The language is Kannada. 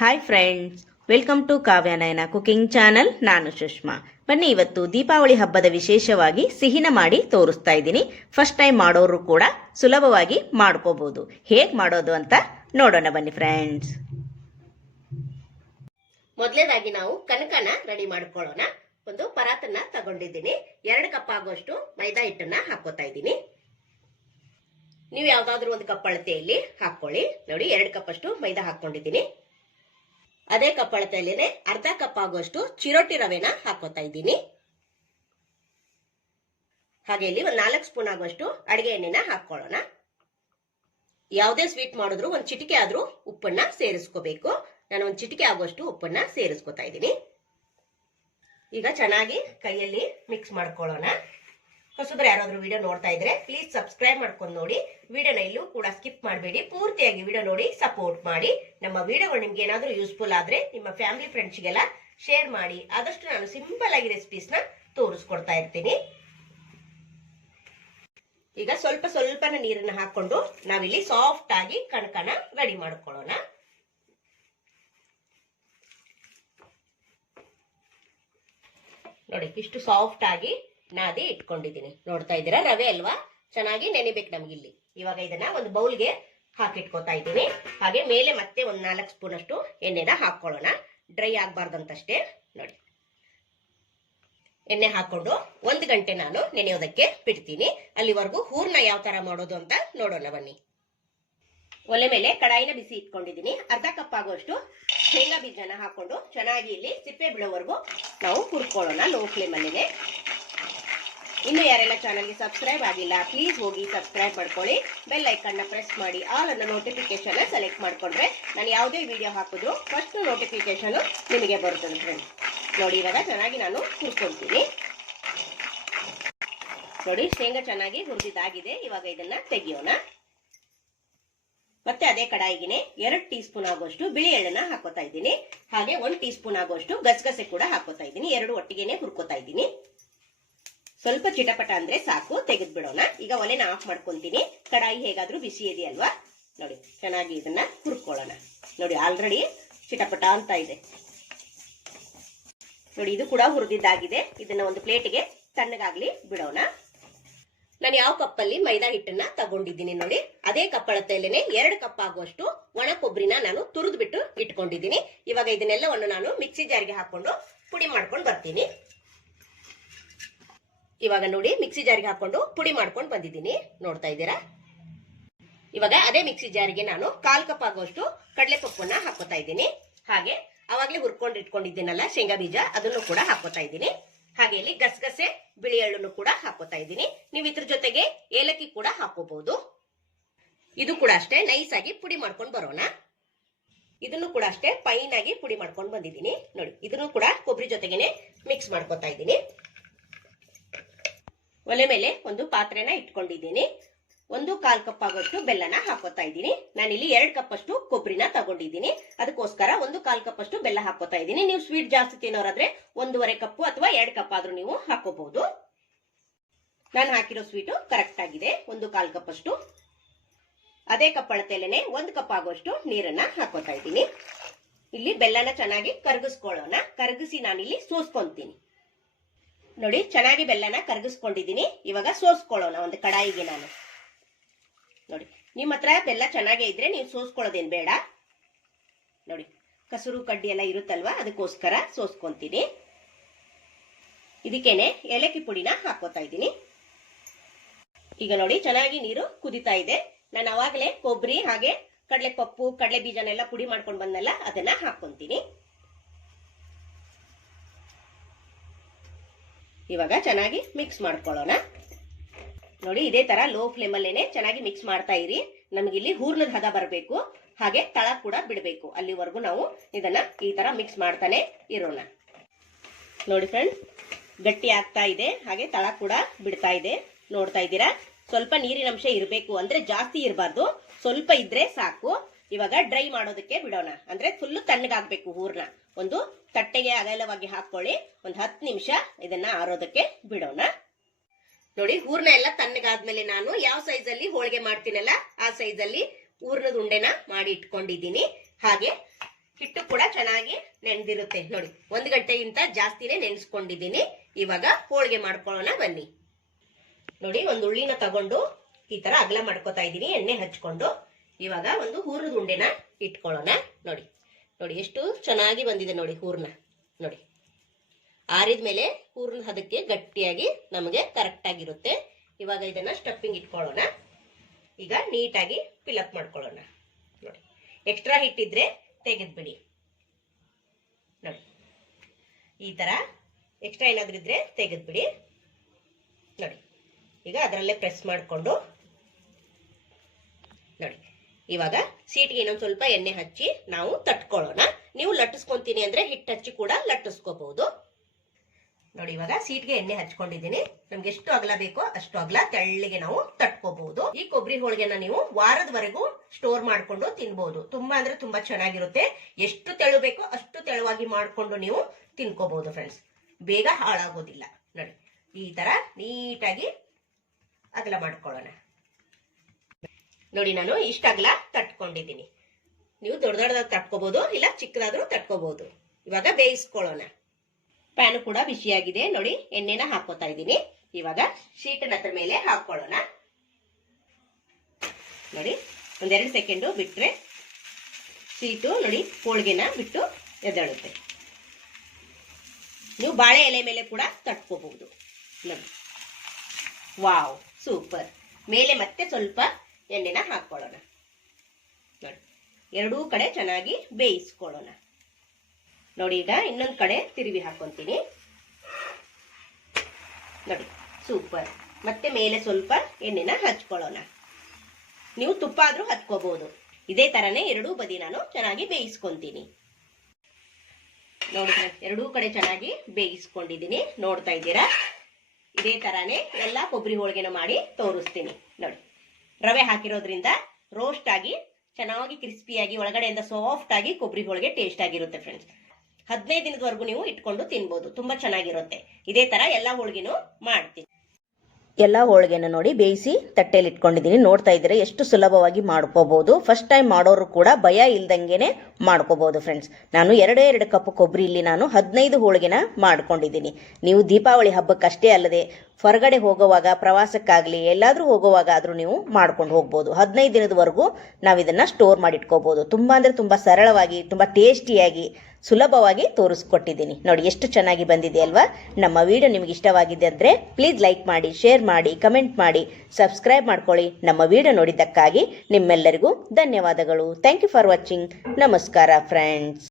Hi friends, welcome to Kavya Nayana cooking channel. ನಾನು ಸುಷ್ಮಾ. ಬನ್ನಿ, ಇವತ್ತು ದೀಪಾವಳಿ ಹಬ್ಬದ ವಿಶೇಷವಾಗಿ ಸಿಹಿನ ಮಾಡಿ ತೋರಿಸ್ತಾ ಇದ್ದೀನಿ. ಫಸ್ಟ್ ಟೈಮ್ ಮಾಡೋರು ಕೂಡ ಸುಲಭವಾಗಿ ಮಾಡ್ಕೋಬಹುದು. ಹೇಗೆ ಮಾಡೋದು ಅಂತ ನೋಡೋಣ ಬನ್ನಿ ಫ್ರೆಂಡ್ಸ್. ಮೊದಲನೇದಾಗಿ ನಾವು ಕನಕನ ರೆಡಿ ಮಾಡ್ಕೊಳ್ಳೋಣ. ಒಂದು ಪರಾತನ್ನ ತಗೊಂಡಿದ್ದೀನಿ. 2 ಕಪ್ ಆಗುವಷ್ಟು ಮೈದಾ ಹಿಟ್ಟನ್ನ ಹಾಕೋತಾ ಇದ್ದೀನಿ. ನೀವು ಯಾವ್ದಾದ್ರು ಒಂದು ಕಪ್ ಅಳತೆಯಲ್ಲಿ ಹಾಕೊಳ್ಳಿ. ನೋಡಿ, 2 ಕಪ್ ಅಷ್ಟು ಮೈದಾ ಹಾಕೊಂಡಿದ್ದೀನಿ. ಅದೇ ಕಪ್ ಅಳತೆಯಲ್ಲೇನೆ ಅರ್ಧ ಕಪ್ ಆಗುವಷ್ಟು ಚಿರೋಟಿ ರವೆನ ಹಾಕೋತಾ ಇದ್ದೀನಿ. ಹಾಗೆ ಇಲ್ಲಿ ಒಂದು 4 ಸ್ಪೂನ್ ಆಗುವಷ್ಟು ಅಡಿಗೆ ಎಣ್ಣೆನ ಹಾಕೊಳ್ಳೋಣ. ಯಾವುದೇ ಸ್ವೀಟ್ ಮಾಡಿದ್ರು ಒಂದು ಚಿಟಿಕೆ ಆದ್ರೂ ಉಪ್ಪನ್ನ ಸೇರಿಸ್ಕೋಬೇಕು. ನಾನು ಒಂದು ಚಿಟಿಕೆ ಆಗುವಷ್ಟು ಉಪ್ಪನ್ನ ಸೇರಿಸ್ಕೊತಾ ಇದ್ದೀನಿ. ಈಗ ಚೆನ್ನಾಗಿ ಕೈಯಲ್ಲಿ ಮಿಕ್ಸ್ ಮಾಡ್ಕೊಳ್ಳೋಣ. ಹೊಸಬ್ರು ಯಾರಾದ್ರೂ ವಿಡಿಯೋ ನೋಡ್ತಾ ಇದ್ರೆ ಪ್ಲೀಸ್ ಸಬ್ಸ್ಕ್ರೈಬ್ ಮಾಡ್ಕೊಂಡು ನೋಡಿ. ವಿಡಿಯೋನ ಇಲ್ಲೂ ಕೂಡ ಸ್ಕಿಪ್ ಮಾಡಬೇಡಿ, ಪೂರ್ತಿಯಾಗಿ ವಿಡಿಯೋ ನೋಡಿ ಸಪೋರ್ಟ್ ಮಾಡಿ. ನಮ್ಮ ವಿಡಿಯೋಗಳು ನಿಮ್ಗೆ ಏನಾದ್ರೂ ಯೂಸ್ಫುಲ್ ಆದ್ರೆ ನಿಮ್ಮ ಫ್ಯಾಮಿಲಿ ಫ್ರೆಂಡ್ಸ್ಗೆಲ್ಲ ಶೇರ್ ಮಾಡಿ. ಆದಷ್ಟು ನಾನು ಸಿಂಪಲ್ ಆಗಿ ರೆಸಿಪೀಸ್ ನ ತೋರಿಸ್ಕೊಡ್ತಾ ಇರ್ತೀನಿ. ಈಗ ಸ್ವಲ್ಪ ಸ್ವಲ್ಪನ ನೀರನ್ನ ಹಾಕೊಂಡು ನಾವಿಲ್ಲಿ ಸಾಫ್ಟ್ ಆಗಿ ಕಣಕನ ರೆಡಿ ಮಾಡ್ಕೊಳ್ಳೋಣ. ನೋಡಿ, ಇಷ್ಟು ಸಾಫ್ಟ್ ಆಗಿ ನಾದಿ ಇಟ್ಕೊಂಡಿದ್ದೀನಿ. ನೋಡ್ತಾ ಇದ್ದೀರಾ, ರವೆ ಅಲ್ವಾ, ಚೆನ್ನಾಗಿ ನೆನೆಬೇಕು ನಮ್ಗಿಲ್ಲಿ. ಇವಾಗ ಇದನ್ನ ಒಂದು ಬೌಲ್ಗೆ ಹಾಕಿಟ್ಕೋತಾ ಇದ್ದೀನಿ. ಹಾಗೆ ಮೇಲೆ ಮತ್ತೆ ಒಂದು 4 ಸ್ಪೂನ್ ಅಷ್ಟು ಎಣ್ಣೆನ ಹಾಕೊಳ್ಳೋಣ. ಡ್ರೈ ಆಗ್ಬಾರ್ದಂತಷ್ಟೇ. ನೋಡಿ, ಎಣ್ಣೆ ಹಾಕೊಂಡು 1 ಗಂಟೆ ನಾನು ನೆನೆಯೋದಕ್ಕೆ ಬಿಡ್ತೀನಿ. ಅಲ್ಲಿವರೆಗೂ ಹೂರ್ಣ ಯಾವ ತರ ಮಾಡೋದು ಅಂತ ನೋಡೋಣ ಬನ್ನಿ. ಒಲೆ ಮೇಲೆ ಕಡಾಯಿನ ಬಿಸಿ ಇಟ್ಕೊಂಡಿದ್ದೀನಿ. ಅರ್ಧ ಕಪ್ ಆಗುವಷ್ಟು ಶೇಂಗಾ ಬೀಜನ ಹಾಕೊಂಡು ಚೆನ್ನಾಗಿ ಇಲ್ಲಿ ಸಿಪ್ಪೆ ಬೀಳೋವರೆಗೂ ನಾವು ಹುರ್ಕೊಳ್ಳೋಣ ಲೋ ಫ್ಲೇಮ್ ಅಲ್ಲಿನೆ. ಇನ್ನು ಯಾರೆಲ್ಲ ಚಾನಲ್ಗೆ ಸಬ್ಸ್ಕ್ರೈಬ್ ಆಗಿಲ್ಲ ಪ್ಲೀಸ್ ಹೋಗಿ ಸಬ್ಸ್ಕ್ರೈಬ್ ಮಾಡ್ಕೊಳ್ಳಿ. ಬೆಲ್ ಐಕನ್ನ ಪ್ರೆಸ್ ಮಾಡಿ ಆಲ್ ಅನ್ನ ನೋಟಿಫಿಕೇಶನ್ ಸೆಲೆಕ್ಟ್ ಮಾಡ್ಕೊಂಡ್ರೆ ನಾನು ಯಾವುದೇ ವಿಡಿಯೋ ಹಾಕಿದ್ರು ಫಸ್ಟ್ ನೋಟಿಫಿಕೇಶನ್ ನಿಮಗೆ ಬರುತ್ತದೆ ಫ್ರೆಂಡ್ಸ್. ನೋಡಿ, ಇವಾಗ ಚೆನ್ನಾಗಿ ನಾನು ಹುರ್ಕೊಳ್ತೀನಿ. ನೋಡಿ, ಶೇಂಗಾ ಚೆನ್ನಾಗಿ ಹುರಿದಿದ್ದಾಗಿದೆ. ಇವಾಗ ಇದನ್ನ ತೆಗಿಯೋಣ. ಮತ್ತೆ ಅದೇ ಕಡಾಯಿಗೆ 2 ಟೀ ಸ್ಪೂನ್ ಆಗುವಷ್ಟು ಬಿಳಿ ಎಳ್ಳನ್ನ ಹಾಕೋತಾ ಇದ್ದೀನಿ. ಹಾಗೆ 1 ಟೀ ಸ್ಪೂನ್ ಆಗುವಷ್ಟು ಗಸಗಸೆ ಕೂಡ ಹಾಕೋತಾ ಇದ್ದೀನಿ. 2 ಒಟ್ಟಿಗೆನೆ ಹುರ್ಕೋತಾ ಇದ್ದೀನಿ. ಸ್ವಲ್ಪ ಚಿಟಪಟ ಅಂದ್ರೆ ಸಾಕು, ತೆಗೆದು ಬಿಡೋಣ. ಈಗ ಒಲೆನ ಆಫ್ ಮಾಡ್ಕೊಂತೀನಿ. ಕಡಾಯಿ ಹೇಗಾದ್ರೂ ಬಿಸಿ ಇದೆಯಲ್ವಾ. ನೋಡಿ, ಚೆನ್ನಾಗಿ ಇದನ್ನ ಹುರ್ಕೊಳ್ಳೋಣ. ನೋಡಿ, ಆಲ್ರೆಡಿ ಚಿಟಪಟ ಅಂತ ಇದೆ. ನೋಡಿ, ಇದು ಕೂಡ ಹುರಿದಿದ್ದಾಗಿದೆ. ಇದನ್ನ ಒಂದು ಪ್ಲೇಟ್ಗೆ ತಣ್ಣಗಾಗ್ಲಿ ಬಿಡೋಣ. ನಾನು ಯಾವ ಕಪ್ಪಲ್ಲಿ ಮೈದಾ ಹಿಟ್ಟನ್ನ ತಗೊಂಡಿದ್ದೀನಿ ನೋಡಿ, ಅದೇ ಕಪ್ ಅಳತೆಯಲ್ಲೇನೆ 2 ಕಪ್ ಆಗುವಷ್ಟು ಒಣ ಕೊಬ್ಬರಿನ ನಾನು ತುರಿದು ಬಿಟ್ಟು ಇಟ್ಕೊಂಡಿದ್ದೀನಿ. ಇವಾಗ ಇದನ್ನೆಲ್ಲವನ್ನು ನಾನು ಮಿಕ್ಸಿ ಜಾರ್ಗೆ ಹಾಕೊಂಡು ಪುಡಿ ಮಾಡ್ಕೊಂಡು ಬರ್ತೀನಿ. ಇವಾಗ ನೋಡಿ, ಮಿಕ್ಸಿ ಜಾರ್ಗೆ ಹಾಕೊಂಡು ಪುಡಿ ಮಾಡ್ಕೊಂಡು ಬಂದಿದ್ದೀನಿ. ನೋಡ್ತಾ ಇದ್ದೀರಾ. ಇವಾಗ ಅದೇ ಮಿಕ್ಸಿ ಜಾರಿಗೆ ನಾನು 1/4 ಕಪ್ ಆಗುವಷ್ಟು ಕಡಲೆಪಪ್ಪನ್ನ ಹಾಕೋತಾ ಇದ್ದೀನಿ. ಹಾಗೆ ಅವಾಗ್ಲೇ ಹುರ್ಕೊಂಡು ಇಟ್ಕೊಂಡಿದ್ದೀನಲ್ಲ ಶೇಂಗಾ ಬೀಜ, ಅದನ್ನು ಕೂಡ ಹಾಕೋತಾ ಇದ್ದೀನಿ. ಹಾಗೆ ಇಲ್ಲಿ ಗಸಗಸೆ ಬಿಳಿ ಎಳ್ಳನ್ನು ಕೂಡ ಹಾಕೋತಾ ಇದ್ದೀನಿ. ನೀವು ಇದ್ರ ಜೊತೆಗೆ ಏಲಕ್ಕಿ ಕೂಡ ಹಾಕೋಬಹುದು. ಇದು ಕೂಡ ಅಷ್ಟೇ ನೈಸ್ ಆಗಿ ಪುಡಿ ಮಾಡ್ಕೊಂಡು ಬರೋಣ. ಇದನ್ನು ಕೂಡ ಅಷ್ಟೇ ಫೈನ್ ಆಗಿ ಪುಡಿ ಮಾಡ್ಕೊಂಡು ಬಂದಿದ್ದೀನಿ. ನೋಡಿ, ಇದನ್ನು ಕೂಡ ಕೊಬ್ಬರಿ ಜೊತೆಗೇನೆ ಮಿಕ್ಸ್ ಮಾಡ್ಕೋತಾ ಇದ್ದೀನಿ. ಒಲೆ ಮೇಲೆ ಒಂದು ಪಾತ್ರೆನ ಇಟ್ಕೊಂಡಿದ್ದೀನಿ. 1/4 ಕಪ್ ಆಗೋಷ್ಟು ಬೆಲ್ಲನ ಹಾಕೋತಾ ಇದ್ದೀನಿ. ನಾನಿಲ್ಲಿ 2 ಕಪ್ ಅಷ್ಟು ಕೊಬ್ಬರಿನ ತಗೊಂಡಿದ್ದೀನಿ. ಅದಕ್ಕೋಸ್ಕರ 1/4 ಕಪ್ ಅಷ್ಟು ಬೆಲ್ಲ ಹಾಕೋತಾ ಇದ್ದೀನಿ. ನೀವು ಸ್ವೀಟ್ ಜಾಸ್ತಿ ತಿನ್ನೋರಾದ್ರೆ 1.5 ಕಪ್ ಅಥವಾ 2 ಕಪ್ ಆದ್ರೂ ನೀವು ಹಾಕೋಬಹುದು. ನಾನು ಹಾಕಿರೋ ಸ್ವೀಟು ಕರೆಕ್ಟ್ ಆಗಿದೆ. 1/4 ಕಪ್ ಅಷ್ಟು. ಅದೇ ಕಪ್ ಅಳತೆಯಲ್ಲೇನೆ 1 ಕಪ್ ಆಗುವಷ್ಟು ನೀರನ್ನ ಹಾಕೋತಾ ಇದ್ದೀನಿ. ಇಲ್ಲಿ ಬೆಲ್ಲನ ಚೆನ್ನಾಗಿ ಕರಗಿಸ್ಕೊಳ್ಳೋಣ. ಕರಗಿಸಿ ನಾನಿಲ್ಲಿ ಸೋಸ್ಕೊಂತೀನಿ. ನೋಡಿ, ಚೆನ್ನಾಗಿ ಬೆಲ್ಲನ ಕರಗಿಸ್ಕೊಂಡಿದ್ದೀನಿ. ಇವಾಗ ಸೋಸ್ಕೊಳ್ಳೋಣ ಒಂದು ಕಡಾಯಿಗೆ ನಾನು. ನೋಡಿ, ನಿಮ್ಮ ಹತ್ರ ಬೆಲ್ಲ ಚೆನ್ನಾಗೇ ಇದ್ರೆ ನೀವು ಸೋಸ್ಕೊಳ್ಳೋದೇನು ಬೇಡ. ನೋಡಿ, ಕಸೂರು ಕಡ್ಡಿ ಎಲ್ಲ ಇರುತ್ತಲ್ವಾ, ಅದಕ್ಕೋಸ್ಕರ ಸೋಸ್ಕೊಂತೀನಿ. ಇದಕ್ಕೇನೆ ಏಲಕ್ಕಿ ಪುಡಿನ ಹಾಕೋತಾ ಇದ್ದೀನಿ. ಈಗ ನೋಡಿ, ಚೆನ್ನಾಗಿ ನೀರು ಕುದಿತಾ ಇದೆ. ನಾನು ಅವಾಗಲೇ ಕೊಬ್ಬರಿ ಹಾಗೆ ಕಡಲೆಪಪ್ಪು ಕಡಲೆ ಬೀಜನೆಲ್ಲ ಪುಡಿ ಮಾಡ್ಕೊಂಡು ಬಂದಲ್ಲ, ಅದನ್ನ ಹಾಕೊಂತೀನಿ. ಇವಾಗ ಚೆನ್ನಾಗಿ ಮಿಕ್ಸ್ ಮಾಡ್ಕೊಳ್ಳೋಣ. ನೋಡಿ, ಇದೇ ತರ ಲೋ ಫ್ಲೇಮ್ ಅಲ್ಲೇನೆ ಚೆನ್ನಾಗಿ ಮಿಕ್ಸ್ ಮಾಡ್ತಾ ಇರಿ. ನಮಗಿಲ್ಲಿ ಹೂರ್ಣದ ಹದ ಬರಬೇಕು, ಹಾಗೆ ತಳ ಕೂಡ ಬಿಡಬೇಕು. ಅಲ್ಲಿವರೆಗೂ ನಾವು ಇದನ್ನ ಈ ತರ ಮಿಕ್ಸ್ ಮಾಡ್ತಾನೆ ಇರೋಣ. ನೋಡಿ ಫ್ರೆಂಡ್ಸ್, ಗಟ್ಟಿ ಆಗ್ತಾ ಇದೆ, ಹಾಗೆ ತಳ ಕೂಡ ಬಿಡ್ತಾ ಇದೆ. ನೋಡ್ತಾ ಇದ್ದೀರಾ. ಸ್ವಲ್ಪ ನೀರಿನ ಅಂಶ ಇರಬೇಕು, ಅಂದ್ರೆ ಜಾಸ್ತಿ ಇರಬಾರ್ದು, ಸ್ವಲ್ಪ ಇದ್ರೆ ಸಾಕು. ಇವಾಗ ಡ್ರೈ ಮಾಡೋದಕ್ಕೆ ಬಿಡೋಣ. ಅಂದ್ರೆ ಫುಲ್ ತಣ್ಣಗಾಗ್ಬೇಕು ಹೂರ್ಣ. ಒಂದು ತಟ್ಟೆಗೆ ಅಗಲವಾಗಿ ಹಾಕೊಳ್ಳಿ. ಒಂದು 10 ನಿಮಿಷ ಇದನ್ನ ಆರೋದಕ್ಕೆ ಬಿಡೋಣ. ನೋಡಿ, ಹೂರ್ಣ ಎಲ್ಲ ತಣ್ಣಗಾದ್ಮೇಲೆ ನಾನು ಯಾವ ಸೈಜ್ ಅಲ್ಲಿ ಹೋಳಿಗೆ ಮಾಡ್ತೀನಲ್ಲ ಆ ಸೈಜ್ ಅಲ್ಲಿ ಹೂರ್ಣದ ಉಂಡೆನ ಮಾಡಿ ಇಟ್ಕೊಂಡಿದ್ದೀನಿ. ಹಾಗೆ ಹಿಟ್ಟು ಕೂಡ ಚೆನ್ನಾಗಿ ನೆನೆದಿರುತ್ತೆ ನೋಡಿ. 1 ಗಂಟೆಗಿಂತ ಜಾಸ್ತಿನೇ ನೆನೆಸ್ಕೊಂಡಿದ್ದೀನಿ. ಇವಾಗ ಹೋಳಿಗೆ ಮಾಡ್ಕೊಳ್ಳೋಣ ಬನ್ನಿ. ನೋಡಿ, ಒಂದು ಉಳ್ಳಿನ ತಗೊಂಡು ಈ ತರ ಅಗಲ ಮಾಡ್ಕೊತಾ ಇದ್ದೀನಿ ಎಣ್ಣೆ ಹಚ್ಕೊಂಡು. ಇವಾಗ ಒಂದು ಹೂರ್ಣದ ಉಂಡೆನ ಇಟ್ಕೊಳ್ಳೋಣ. ನೋಡಿ ನೋಡಿ ಎಷ್ಟು ಚೆನ್ನಾಗಿ ಬಂದಿದೆ ನೋಡಿ ಹೂರ್ಣ. ನೋಡಿ, ಆರಿದ ಮೇಲೆ ಹೂರ್ಣ ಹದಕ್ಕೆ ಗಟ್ಟಿಯಾಗಿ ನಮಗೆ ಕರೆಕ್ಟ್ ಆಗಿರುತ್ತೆ. ಇವಾಗ ಇದನ್ನ ಸ್ಟಫಿಂಗ್ ಇಟ್ಕೊಳ್ಳೋಣ. ಈಗ ನೀಟಾಗಿ ಫಿಲ್ಅಪ್ ಮಾಡ್ಕೊಳ್ಳೋಣ. ನೋಡಿ, ಎಕ್ಸ್ಟ್ರಾ ಹಿಟ್ಟಿದ್ರೆ ತೆಗೆದ್ಬಿಡಿ. ನೋಡಿ, ಈ ತರ ಎಕ್ಸ್ಟ್ರಾ ಏನಾದ್ರೂ ಇದ್ರೆ ತೆಗೆದ್ಬಿಡಿ. ನೋಡಿ, ಈಗ ಅದರಲ್ಲೇ ಪ್ರೆಸ್ ಮಾಡಿಕೊಂಡು ನೋಡಿ, ಇವಾಗ ಸೀಟ್ಗೆ ಇನ್ನೊಂದು ಸ್ವಲ್ಪ ಎಣ್ಣೆ ಹಚ್ಚಿ ನಾವು ತಟ್ಕೊಳ್ಳೋಣ. ನೀವು ಲಟ್ಟಿಸ್ಕೊಂತೀನಿ ಅಂದ್ರೆ ಹಿಟ್ಟು ಹಚ್ಚಿ ಕೂಡ ಲಟ್ಟಿಸ್ಕೋಬಹುದು. ನೋಡಿ, ಇವಾಗ ಸೀಟ್ಗೆ ಎಣ್ಣೆ ಹಚ್ಕೊಂಡಿದ್ದೀನಿ. ನಮ್ಗೆ ಎಷ್ಟು ಅಗಲ ಬೇಕೋ ಅಷ್ಟು ಅಗಲ ತೆಳ್ಳಗೆ ನಾವು ತಟ್ಕೋಬಹುದು. ಈ ಕೊಬ್ಬರಿ ಹೋಳಿಗೆನ ನೀವು ವಾರದವರೆಗೂ ಸ್ಟೋರ್ ಮಾಡ್ಕೊಂಡು ತಿನ್ಬಹುದು. ತುಂಬಾ ಅಂದ್ರೆ ತುಂಬಾ ಚೆನ್ನಾಗಿರುತ್ತೆ. ಎಷ್ಟು ತೆಳು ಬೇಕೋ ಅಷ್ಟು ತೆಳುವಾಗಿ ಮಾಡ್ಕೊಂಡು ನೀವು ತಿನ್ಕೋಬಹುದು ಫ್ರೆಂಡ್ಸ್. ಬೇಗ ಹಾಳಾಗೋದಿಲ್ಲ. ನೋಡಿ, ಈ ತರ ನೀಟಾಗಿ ಅಗಲ ಮಾಡ್ಕೊಳ್ಳೋಣ. ನೋಡಿ, ನಾನು ಇಷ್ಟ ಅಗಲ ತಟ್ಕೊಂಡಿದ್ದೀನಿ. ನೀವು ದೊಡ್ಡ ದೊಡ್ಡದಾಗಿ ತಟ್ಕೋಬಹುದು, ಇಲ್ಲ ಚಿಕ್ಕದಾದ್ರೂ ತಟ್ಕೋಬಹುದು. ಇವಾಗ ಬೇಯಿಸ್ಕೊಳ್ಳೋಣ. ಪ್ಯಾನ್ ಕೂಡ ಬಿಸಿಯಾಗಿದೆ. ನೋಡಿ, ಎಣ್ಣೆನ ಹಾಕೋತಾ ಇದ್ದೀನಿ. ಇವಾಗ ಶೀಟನ್ನ ಅದ್ರ ಮೇಲೆ ಹಾಕೊಳ್ಳೋಣ. ನೋಡಿ, 1-2 ಸೆಕೆಂಡ್ ಬಿಟ್ರೆ ಶೀಟು ನೋಡಿ ಹೋಳಿಗೆನ ಬಿಟ್ಟು ಎದ್ದೇಳುತ್ತೆ. ನೀವು ಬಾಳೆ ಎಲೆ ಮೇಲೆ ಕೂಡ ತಟ್ಕೋಬಹುದು. ನೋಡಿ, ವಾವ್, ಸೂಪರ್. ಮೇಲೆ ಮತ್ತೆ ಸ್ವಲ್ಪ ಎಣ್ಣೆನ ಹಾಕೊಳ್ಳೋಣ. ನೋಡಿ, ಎರಡೂ ಕಡೆ ಚೆನ್ನಾಗಿ ಬೇಯಿಸ್ಕೊಳ್ಳೋಣ. ನೋಡಿ, ಈಗ ಇನ್ನೊಂದು ಕಡೆ ತಿರುವಿ ಹಾಕೊಂತೀನಿ. ನೋಡಿ, ಸೂಪರ್. ಮತ್ತೆ ಮೇಲೆ ಸ್ವಲ್ಪ ಎಣ್ಣೆನ ಹಚ್ಕೊಳ್ಳೋಣ. ನೀವು ತುಪ್ಪ ಆದ್ರೂ ಹಚ್ಕೋಬಹುದು. ಇದೇ ತರನೇ ಎರಡೂ ಬದಿ ನಾನು ಚೆನ್ನಾಗಿ ಬೇಯಿಸ್ಕೊಂತೀನಿ. ನೋಡಿ, ಎರಡೂ ಕಡೆ ಚೆನ್ನಾಗಿ ಬೇಯಿಸ್ಕೊಂಡಿದ್ದೀನಿ. ನೋಡ್ತಾ ಇದ್ದೀರಾ? ಇದೇ ತರಾನೇ ಎಲ್ಲಾ ಕೊಬ್ಬರಿ ಹೋಳಿಗೆನ ಮಾಡಿ ತೋರಿಸ್ತೀನಿ. ನೋಡಿ, ರವೆ ಹಾಕಿರೋದ್ರಿಂದ ರೋಸ್ಟ್ ಆಗಿ ಚೆನ್ನಾಗಿ ಕ್ರಿಸ್ಪಿಯಾಗಿ ಒಳಗಡೆಯಿಂದ ಸಾಫ್ಟ್ ಆಗಿ ಕೊಬ್ಬರಿ ಹೋಳಿಗೆ ಟೇಸ್ಟ್ ಆಗಿರುತ್ತೆ ಫ್ರೆಂಡ್ಸ್. 15 ದಿನದವರೆಗೂ ನೀವು ಇಟ್ಕೊಂಡು ತಿನ್ಬಹುದು. ತುಂಬಾ ಚೆನ್ನಾಗಿರುತ್ತೆ. ಇದೇ ತರ ಎಲ್ಲಾ ಹೋಳಿಗೆನೂ ಮಾಡ್ತೀನಿ. ಎಲ್ಲ ಹೋಳಿಗೆನ ನೋಡಿ ಬೇಯಿಸಿ ತಟ್ಟೆಯಲ್ಲಿ ಇಟ್ಕೊಂಡಿದ್ದೀನಿ. ನೋಡ್ತಾ ಇದ್ದೀರಾ ಎಷ್ಟು ಸುಲಭವಾಗಿ ಮಾಡ್ಕೋಬಹುದು. ಫಸ್ಟ್ ಟೈಮ್ ಮಾಡೋರು ಕೂಡ ಭಯ ಇಲ್ದಂಗೆನೆ ಮಾಡ್ಕೋಬಹುದು ಫ್ರೆಂಡ್ಸ್. ನಾನು 2 ಕಪ್ ಕೊಬ್ಬರಿ ಇಲ್ಲಿ ನಾನು 15 ಹೋಳಿಗೆನ ಮಾಡ್ಕೊಂಡಿದ್ದೀನಿ. ನೀವು ದೀಪಾವಳಿ ಹಬ್ಬಕ್ಕಷ್ಟೇ ಅಲ್ಲದೆ ಹೊರಗಡೆ ಹೋಗುವಾಗ, ಪ್ರವಾಸಕ್ಕಾಗಲಿ ಎಲ್ಲಾದರೂ ಹೋಗುವಾಗ ಆದರೂ ನೀವು ಮಾಡ್ಕೊಂಡು ಹೋಗ್ಬೋದು. 15 ದಿನದವರೆಗೂ ನಾವು ಇದನ್ನು ಸ್ಟೋರ್ ಮಾಡಿ ಇಟ್ಕೋಬಹುದು. ತುಂಬ ಅಂದರೆ ತುಂಬ ಸರಳವಾಗಿ, ತುಂಬ ಟೇಸ್ಟಿಯಾಗಿ, ಸುಲಭವಾಗಿ ತೋರಿಸ್ಕೊಟ್ಟಿದ್ದೀನಿ. ನೋಡಿ ಎಷ್ಟು ಚೆನ್ನಾಗಿ ಬಂದಿದೆ ಅಲ್ವಾ? ನಮ್ಮ ವಿಡಿಯೋ ನಿಮಗೆ ಇಷ್ಟವಾಗಿದೆ ಅಂದರೆ ಪ್ಲೀಸ್ ಲೈಕ್ ಮಾಡಿ, ಶೇರ್ ಮಾಡಿ, ಕಮೆಂಟ್ ಮಾಡಿ, ಸಬ್ಸ್ಕ್ರೈಬ್ ಮಾಡ್ಕೊಳ್ಳಿ. ನಮ್ಮ ವಿಡಿಯೋ ನೋಡಿದ್ದಕ್ಕಾಗಿ ನಿಮ್ಮೆಲ್ಲರಿಗೂ ಧನ್ಯವಾದಗಳು. Thank you for watching. ನಮಸ್ಕಾರ ಫ್ರೆಂಡ್ಸ್.